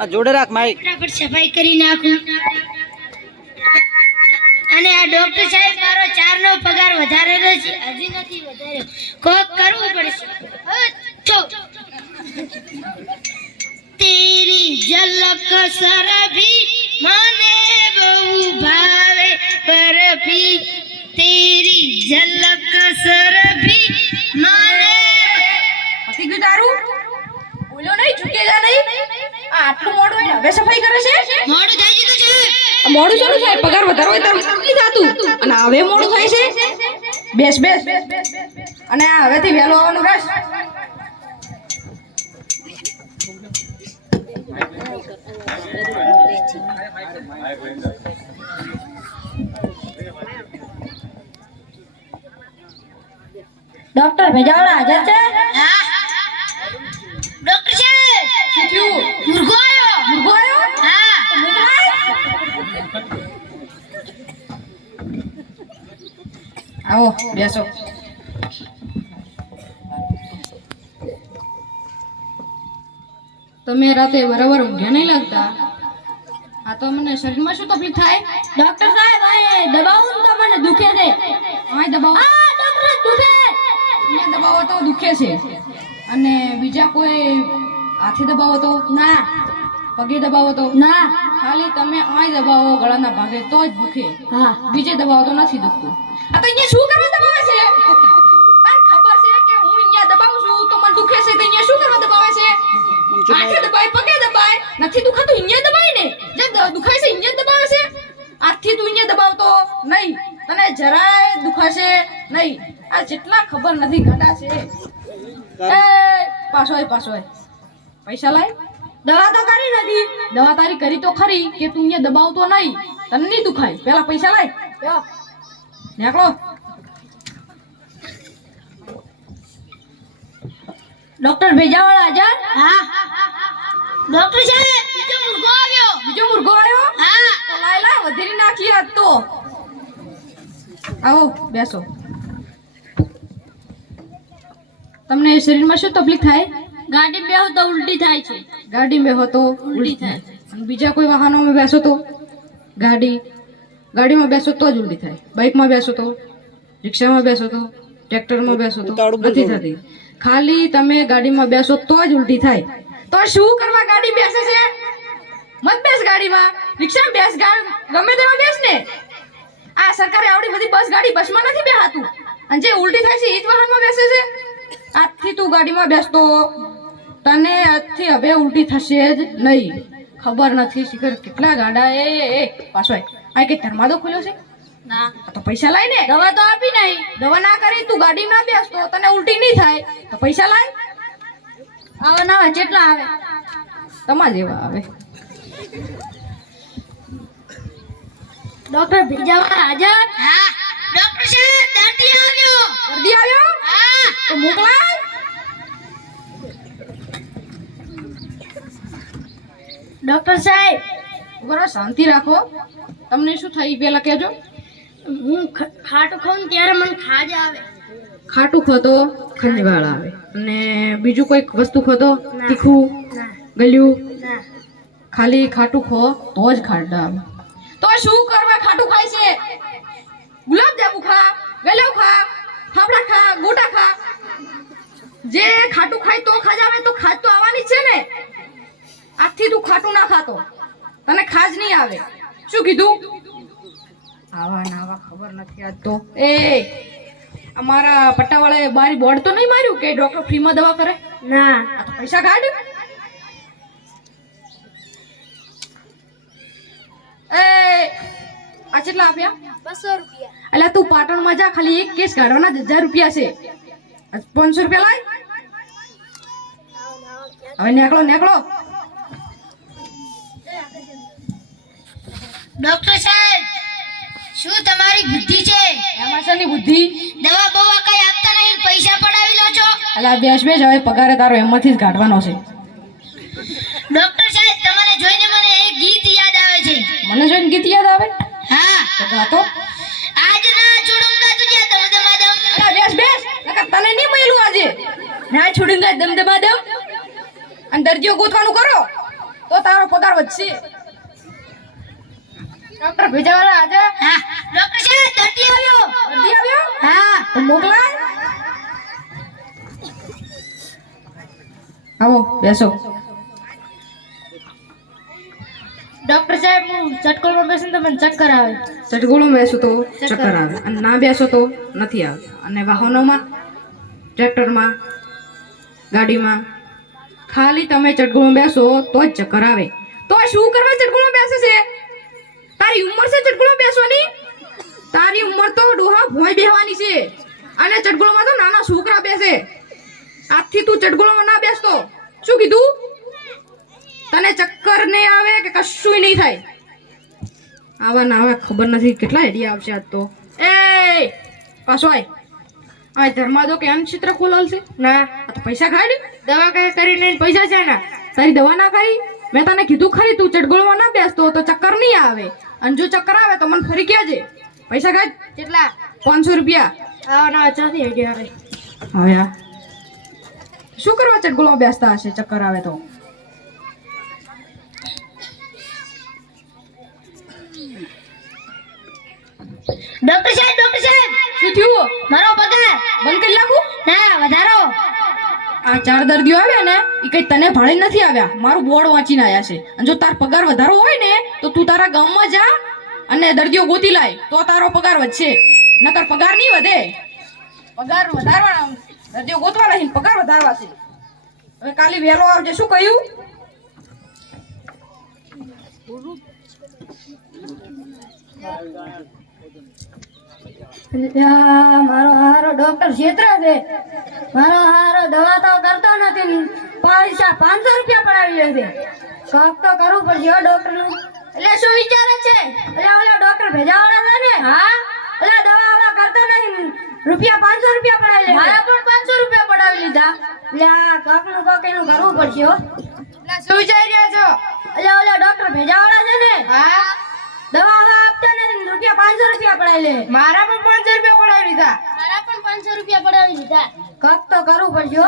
આ જોડે રાખ માઈક. ફટાફટ સફાઈ કરી નાખું. અને આ ડોક્ટર સાહેબ મારો ચારનો પગાર વધારે નથી હજી નથી વધાર્યો. કોક કરવું પડશે. હવે તેરી ઝલક સરભી મને બહુ ભાવે પરભી તેરી ઝલક સરભી મને પતી ગયું તારું? નહીં ચૂકેગા નહીં? આટલું મોડું હોય હવે સફાઈ કરે છે? મોડું થઈ છે. મોડું થાય પગાર વધારો હોય તારું નથી થતું અને હવે મોડું થાય છે. બેસ બેસ. અને આ હવેથી વહેલો આવવાનું રસ ડોક્ટર ભેજાવાળા હાજર છે? ડોક્ટર સાહેબ શું થયું મુર્ગો આવ્યો ઊભો આવ્યો હા આવો બેસો. તમે રાતે બરાબર ઊંઘ્યા નહીં લાગતા? આ તો મને શરીરમાં શું તકલીફ થાય? ડોક્ટર સાહેબ આ દબાવું તો મને દુખે છે. આ દબાવો. આ ડોક્ટર દુખે અહીંયા દબાવો તો દુખે છે. અને બીજા કોઈ હાથે દબાવો તો? ના. પગે દબાવો તો? ના. ખાલી તમે આ દબાવો ગળાના ભાગે તો જ દુખે. હા. બીજે દબાવો તો નથી દુખતું. તો અહીંયા શું કરવા દબાવે છે? તને ખબર છે કે હું અહીંયા દબાવું છું તો મને દુખે છે તો અહીંયા શું કરવા દબાવે છે? હાથે દબાય પગે દબાય નથી દુખાતું અહીંયા દબાય ને. જે દુખાય છે અહીંયા દબાવે છે. આથી તું અહીંયા દબાવતો નહીં તને જરાય દુખાશે નહીં. આ જેટલા ખબર નથી ઘટા છે. એ પાછો આય પાછો આય. પૈસા લાય. દવા તો કરી નથી. દવા તારી કરી તો ખરી કે તું અહીંયા દબાવતો નહીં. તને નહીં દુખાય. પેલા પૈસા લાય. નીકળો ડોક્ટર ભેજાવાળા હાજર હા ડોક્ટર સાહેબ બીજો મુર્ગો આવ્યો બીજો મુર્ગો આવ્યો હા તો લાય લાય વધેરી નાખી આજ તો આવો બેસો તમને શરીરમાં શું તકલીફ થાય ગાડી બેહો તો ઉલટી થાય છે ગાડી બેહો તો ઉલટી થાય બીજા કોઈ વાહનોમાં બેસો તો ગાડી ગાડીમાં બેસો તો જ ઉલટી થાય. બાઇકમાં બેસો તો રિક્ષામાં બેસો તો ટ્રેક્ટરમાં બેસો તો નથી થતી. ખાલી તમે ગાડીમાં બેસો તો જ ઉલટી થાય. તો શું કરવા ગાડી બેસે છે? મત બેસ ગાડીમાં. રિક્ષામાં બેસ ગમે તેમાં બેસ ને. આ સરકારે આવડી બધી બસ ગાડી બસમાં નથી બેહાતું. અને જે ઉલટી થાય છે એ જ વાહનમાં બેસે છે. આજથી તું ગાડીમાં બેસતો. તને આજથી હવે ઉલટી થશે જ નહીં. ખબર નથી શિખર કેટલા ગાડા એ પાછો. આ કે ધર્માદો ખુલ્યો છે? ના. તો પૈસા લાય ને. દવા તો આપી નહીં દવા ના કરી તું ગાડી ના બેસતો તને ઉલટી નહીં થાય. તો પૈસા લાય. આવે ના આવે કેટલા આવે. તમારા જેવા આવે. ડોક્ટર ભીજાવા હાજર? હા. ડોક્ટર સાહેબ દર્દી આવ્યો. દર્દી આવ્યો? હા. તો મોકલાય. ડોક્ટર સાહેબ. બરાબર શાંતિ રાખો. તમને શું થાય એ પહેલા કહેજો. હું ખાટું ખાઉં ત્યારે મને ખાજ આવે. ખાટું ખોતો ખંજવાળ આવે. અને બીજું કોઈક વસ્તુ ખોતો તીખું ગલ્યું ગળ્યું. ખાલી ખાટું ખો તો જ ખાટ આવે. તો શું કરવા ખાટું ખાય છે? ગુલાબ જાંબુ ખા ગળ્યું ખા ફાફડા ખા ગોટા ખા. જે ખાટું ખાય તો ખાજ આવે તો ખાજ તો આવવાની છે ને. આજથી તું ખાટું ના ખાતો. તને ખાજ નહીં આવે. શું કીધું? આવા ના આવા ખબર નથી આજ તો. એ અમારા પટ્ટાવાળાએ બારી બોર્ડ તો નહીં માર્યું કે ડોક્ટર ફ્રીમાં દવા કરે? ના. આ તો પૈસા કાઢ. એ આ કેટલા આપ્યા? બસો રૂપિયા. એટલે તું પાટણમાં જા ખાલી એક કેસ કાઢવાના હજાર રૂપિયા છે. પાંચસો રૂપિયા લાય. હવે નેકળો નીકળો. ડોક્ટર સાહેબ શું તમારી બુદ્ધિ છે? એમાં બુદ્ધિ? દવા બવા કઈ આપતા નહીં પૈસા પડાવી લો છો. એટલે બેસ બેસ હવે પગારે તારો એમાંથી જ કાઢવાનો છે. ડોક્ટર સાહેબ તમને જોઈને મને એક ગીત યાદ આવે છે. મને જોઈને ગીત યાદ આવે? હા. તો ગાતો આજ ના છોડુંગા તુજે દમ દમાદમ અલા બેસ બેસ. નકર તને નહીં મળ્યું આજે? ના છોડુંગા દમ દબા દમ અને દર્દીઓ ગોતવાનું કરો. તો તારો પગાર વધશે. ડોક્ટર ભેજાવાળા આજે? હા. ડોક્ટર સાહેબ દર્દી આવ્યો. દર્દી આવ્યો? હા. તો મોકલાય. આવો બેસો. ડોક્ટર સાહેબ હું ચટકોલમાં બેસીને તો મને ચક્કર આવે. ચટગોળું બેસો તો ચક્કર આવે. અને ના બેસો તો નથી આવે. અને વાહનોમાં ટ્રેક્ટરમાં ગાડીમાં ખાલી તમે ચટગોળું બેસો તો જ ચક્કર આવે. તો આ શું કરવા ચટગોળું બેસે છે? તારી ઉંમર છે ચટકુલો બેસવાની? તારી ઉંમર તો ડોહા ભોય બેહવાની છે. અને ચટગોળમાં તો નાના છોકરા બેસે. આજથી તું ચટગોળમાં ના બેસતો. શું કીધું? તને ચક્કર નહીં આવે કે કશું નહીં થાય. આવા ના આવા ખબર નથી કેટલા આઈડિયા આવશે આજ તો. એ પાછો આય. હવે ધર્મા જો કે ક્ષેત્ર ખોલાલ છે ના આ તો પૈસા ખાય ને. દવા કઈ કરીને પૈસા છે ને. તારી દવા ના કરી મેં તને કીધું ખરી તું ચટગોળમાં ના બેસતો તો ચક્કર નહીં આવે. અને જો ચક્કર આવે તો મને ફરી કહેજે. પૈસા ખાય કેટલા? પાંચસો રૂપિયા. આવા ચોથી આઈડિયા આવે. હવે શું કરવા ચટગોળમાં બેસતા હશે ચક્કર આવે તો. ડોક્ટર સાહેબ ડોક્ટર સાહેબ! શું થયું? મારો પગાર! બંધ કરી નાખું? ના વધારો! આ ચાર દર્દીઓ આવ્યા ને એ કઈ તને ભાડે નથી આવ્યા. મારું બોર્ડ વાંચીને આવ્યા છે. અને જો તાર પગાર વધારો હોય ને, તો તું તારા ગામમાં જા અને દર્દીઓ ગોતી લાય. તો તારો પગાર વધશે. નકર પગાર નહીં વધે. પગાર વધારવા દર્દીઓ ગોતવા નહીં પગાર વધારવા છે. હવે કાલે વહેલો આવજે. શું કહ્યું? મારો હારો ડોક્ટર ક્ષેત્ર છે. મારો પૈસા પાંચસો રૂપિયા પડાવી લે છે કાક તો કરવું પડશે હો ડોક્ટરનું એટલે શું વિચારે છે? એટલે ઓલા ડોક્ટર ભેજાવાળા છે ને? હા? એટલે દવા હવા કરતો નહીં. રૂપિયા પાંચસો રૂપિયા પડાવી લે મારા પણ પાંચસો રૂપિયા પડાવી લીધા. એટલે આ કાકનું કાક એનું કરવું પડશે એટલે શું વિચારી રહ્યા છો? એટલે ઓલા ડોક્ટર ભેજાવાળા છે ને? હા? દવા હવા આપતા નથી રૂપિયા પાંચસો રૂપિયા પડાવી લે. મારા પણ પાંચસો રૂપિયા પડાવી લીધા. મારા પણ પાંચસો રૂપિયા પડાવી લીધા. કાક તો કરવું પડશે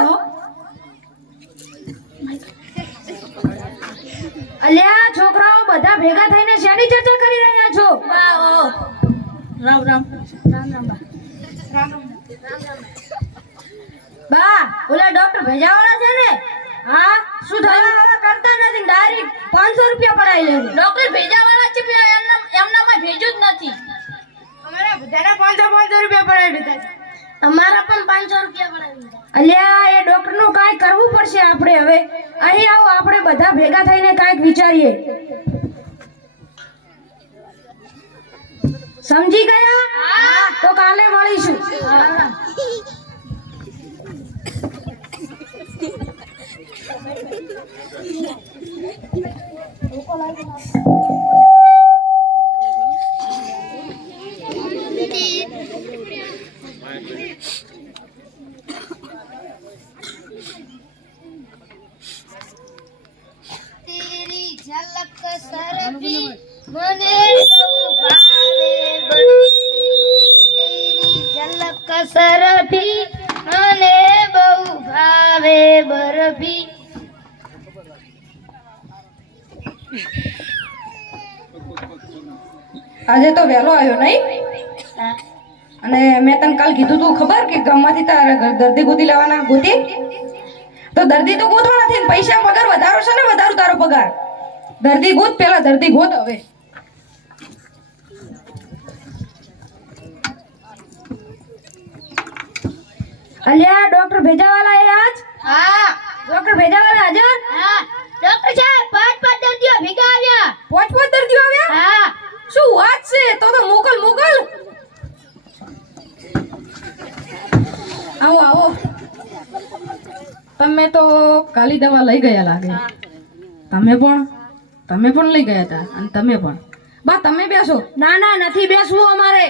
અલ્યા છોકરાઓ બધા ભેગા થઈને શેની ચર્ચા કરી રહ્યા છો? રામ રામ. રામ રામ બા. બા ઓલા ડોક્ટર ભેજાવાળા છે ને? હા? શું થયું? હવે કરતા નથી. ડાયરેક્ટ પાંચસો રૂપિયા પડાવી લે. ડોક્ટર ભેજાવાળા છે એમનામાં ભેજું જ નથી. અમારા બધાના પાંચસો પાંચસો રૂપિયા પડાવી દીધા અમારા પણ પાંચસો રૂપિયા પડાવી અલ્યા એ ડોક્ટરનું કાંઈ કરવું પડશે આપણે હવે? અહીં આવો આપણે બધા ભેગા થઈને કાંઈક વિચારીએ. સમજી ગયા? તો કાલે મળીશું. ઝલક અને બહુ ભાવે બરફી. આજે તો વહેલો આવ્યો નહીં? અને મેં તને કાલ કીધું તું ખબર કે ગામમાંથી તારે દર્દી ગોતી લેવાના? ગોતી? તો દર્દી તો ગોતવા નથી ને પૈસા પગાર વધારો છે ને વધારો તારો પગાર. દર્દી ગોત પેલા દર્દી ગોત હવે. અલ્યા ડોક્ટર ભેજાવાલા એ આજ? હા. ડોક્ટર ભેજાવાલા હાજર? હા. ડોક્ટર સાહેબ પાંચ પાંચ દર્દીઓ ભેગા આવ્યા. પાંચ પાંચ દર્દીઓ આવ્યા? હા. શું વાત છે? તો તો મોકલ મોકલ. આવો આવો. તમે તો કાલી દવા લઈ ગયા લાગે. તમે પણ તમે પણ લઈ ગયા હતા અને તમે પણ. બા તમે બેસો. ના ના નથી બેસવું અમારે.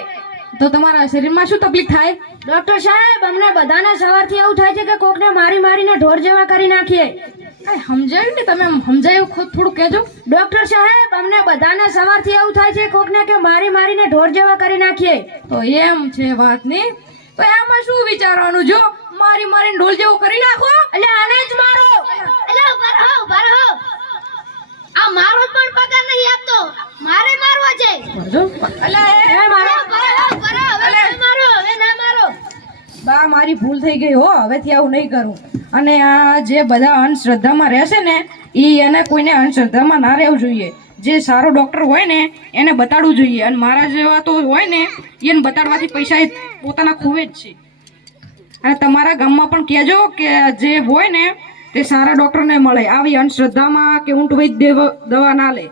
તો તમારા શરીરમાં શું તકલીફ થાય? ડોક્ટર સાહેબ અમને બધાને સવારથી એવું થાય છે કે કોકને મારી મારીને ઢોર જેવા કરી નાખીએ. કઈ સમજાયું ને તમે સમજાયું? ખુદ થોડું કહેજો. ડોક્ટર સાહેબ અમને બધાને સવારથી એવું થાય છે કોકને કે મારી મારીને ઢોર જેવા કરી નાખીએ. તો એમ છે વાત વાતની તો એમાં શું વિચારવાનું? જો મારી મારીને ઢોલ જેવું કરી નાખો. એટલે આને જ મારો. એટલે ઊભા રહો આ મારો પણ પગાર નહીં આપતો. મારે મારવા છે. એટલે એ મારો ભૂલ થઈ ગઈ, હો, હવેથી આવું નહીં કરું. અને આ જે બધા અંધશ્રદ્ધામાં રહેશે ને એ એને કોઈને અંધશ્રદ્ધામાં ના રહેવું જોઈએ. જે સારો ડૉક્ટર હોય ને, એને બતાડવું જોઈએ. અને મારા જેવા તો હોય ને, એને બતાડવાથી પૈસા એ પોતાના ખોવે જ છે. અને તમારા ગામમાં પણ કહેજો કે જે હોય ને, તે સારા ડૉક્ટરને મળે. આવી અંધશ્રદ્ધામાં કે ઊંટ વૈદ દવા ના લે.